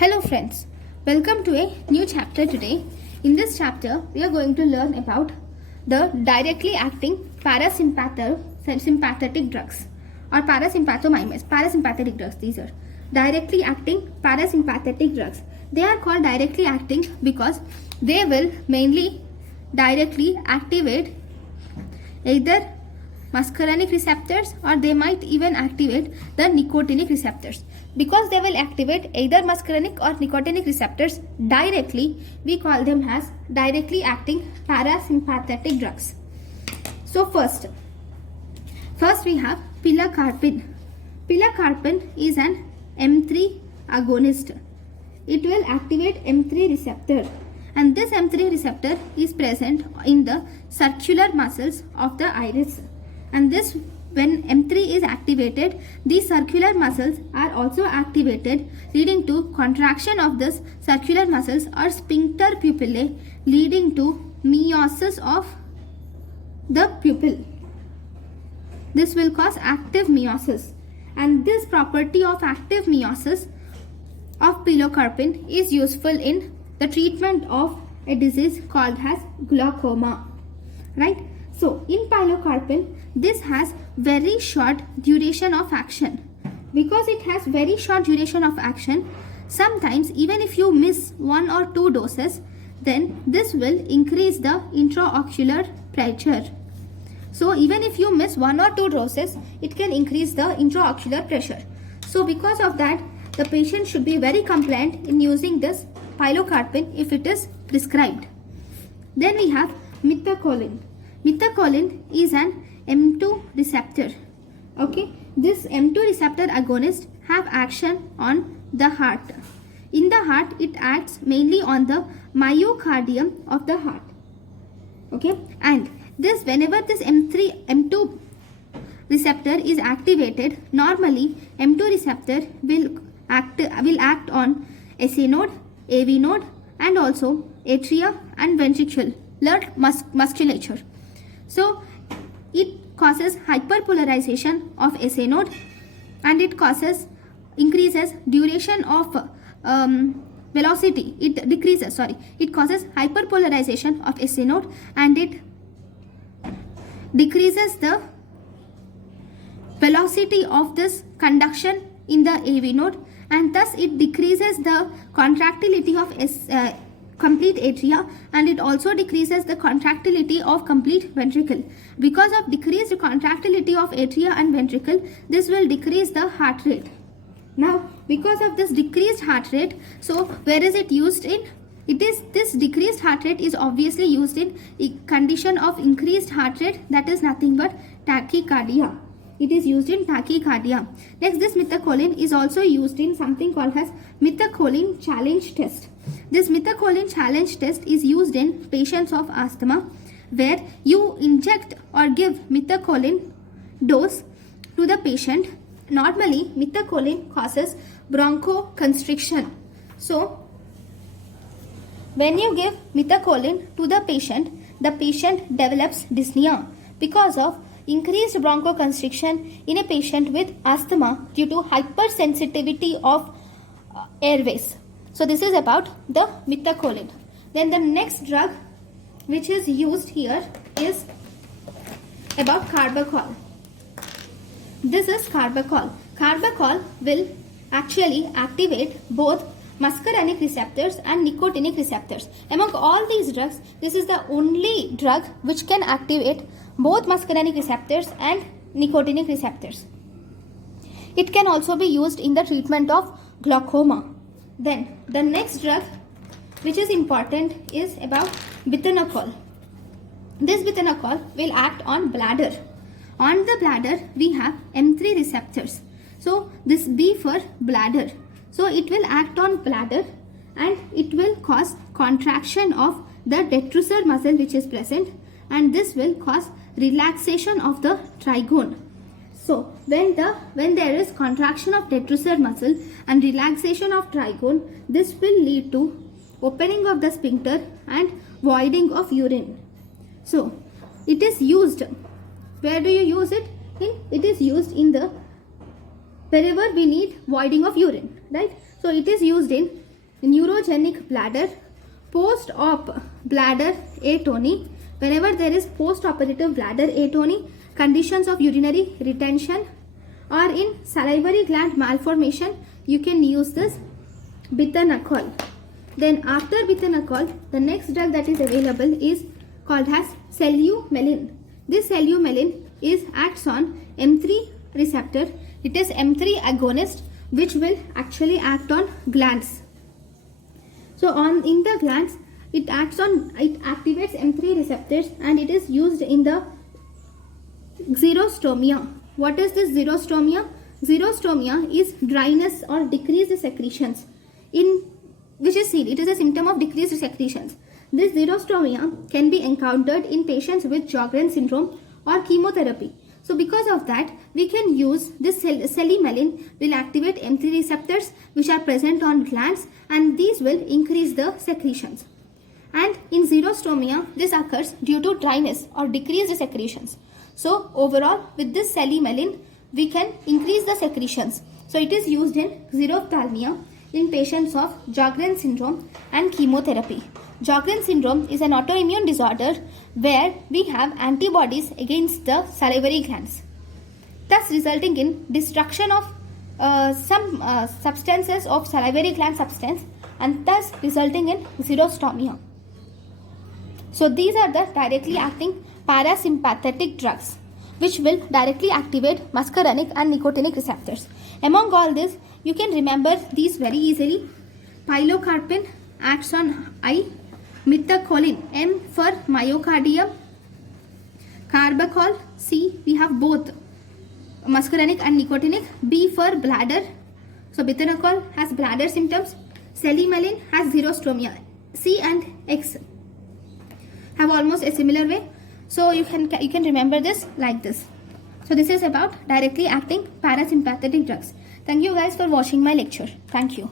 Hello friends, welcome to a new chapter today. In this chapter, we are going to learn about the directly acting parasympathetic drugs or parasympathetic drugs. These are directly acting parasympathetic drugs. They are called directly acting because they will mainly directly activate either muscarinic receptors or they might even activate the nicotinic receptors. Because they will activate either muscarinic or nicotinic receptors directly, we call them as directly acting parasympathetic drugs. So first we have pilocarpine. Pilocarpine is an M3 agonist. It will activate M3 receptor, and this M3 receptor is present in the circular muscles of the iris. And this, when M3 is activated, these circular muscles are also activated, leading to contraction of this circular muscles or sphincter pupillae, leading to meiosis of the pupil. This will cause active meiosis, and this property of active meiosis of pilocarpine is useful in the treatment of a disease called as glaucoma, right? So in pilocarpine, this has very short duration of action. Because it has very short duration of action, sometimes even if you miss 1 or 2 doses, then this will increase the intraocular pressure. So even if you miss 1 or 2 doses, it can increase the intraocular pressure. So because of that, the patient should be very compliant in using this pilocarpine if it is prescribed. Then we have methacholine. Methacholine is an M2 receptor. Okay, this M2 receptor agonist have action on the heart. In the heart, it acts mainly on the myocardium of the heart. Okay, and this, whenever this M2 receptor is activated, normally M2 receptor will act on SA node, AV node, and also atria and ventricular musculature. So it causes hyperpolarization of SA node, and it increases duration of velocity. It causes hyperpolarization of SA node, and it decreases the velocity of this conduction in the AV node, and thus it decreases the contractility of complete atria, and it also decreases the contractility of complete ventricle. Because of decreased contractility of atria and ventricle, this will decrease the heart rate. Now, because of this decreased heart rate, so where is it used in? This decreased heart rate is obviously used in a condition of increased heart rate, that is nothing but tachycardia. It is used in tachycardia. Next, this methacholine is also used in something called as methacholine challenge test. This methacholine challenge test is used in patients of asthma, where you inject or give methacholine dose to the patient. Normally, methacholine causes bronchoconstriction. So, when you give methacholine to the patient develops dyspnea because of increased bronchoconstriction in a patient with asthma due to hypersensitivity of airways. So this is about the methacholine. Then the next drug which is used here is about carbachol. This is carbachol. Carbachol will actually activate both muscarinic receptors and nicotinic receptors. Among all these drugs, this is the only drug which can activate both muscarinic receptors and nicotinic receptors. It can also be used in the treatment of glaucoma. Then the next drug which is important is about bithanacol. This bithanacol will act on bladder. On the bladder, we have M3 receptors. So this B for bladder. So it will act on bladder, and it will cause contraction of the detrusor muscle which is present, and this will cause relaxation of the trigone. So when there is contraction of detrusor muscle and relaxation of trigone, this will lead to opening of the sphincter and voiding of urine. So it is used. Where do you use it? It is used in the wherever we need voiding of urine, right? So it is used in neurogenic bladder, post-op bladder atony. Whenever there is post-operative bladder atony, conditions of urinary retention, or in salivary gland malformation, you can use this Bitanacol. Then after Bitanacol, the next drug that is available is called as Cellumelin. This Cellumelin acts on M3 receptor. It is M3 agonist, which will actually act on glands. So in the glands, it activates M3 receptors, and it is used in the xerostomia. What is this xerostomia? Xerostomia is dryness or decreased secretions, which is seen. It is a symptom of decreased secretions. This xerostomia can be encountered in patients with Sjogren's syndrome or chemotherapy. So because of that, we can use this Cellumelin will activate M3 receptors which are present on glands, and these will increase the secretions. And in xerostomia, this occurs due to dryness or decreased secretions. So overall, with this Cellumelin, we can increase the secretions. So it is used in xerophthalmia in patients of Sjogren's syndrome and chemotherapy. Sjogren's syndrome is an autoimmune disorder where we have antibodies against the salivary glands, thus resulting in destruction of some substances of salivary gland substance, and thus resulting in xerostomia. So these are the directly acting parasympathetic drugs which will directly activate muscarinic and nicotinic receptors. Among all this, you can remember these very easily. Pilocarpine acts on eye, methacholine, M for myocardium, carbachol, C, we have both muscarinic and nicotinic, B for bladder, so Bitanacol has bladder symptoms, Cellumelin has xerostomia, C and X have almost a similar way. So you can remember this like this. So this is about directly acting parasympathetic drugs. Thank you guys for watching my lecture. Thank you.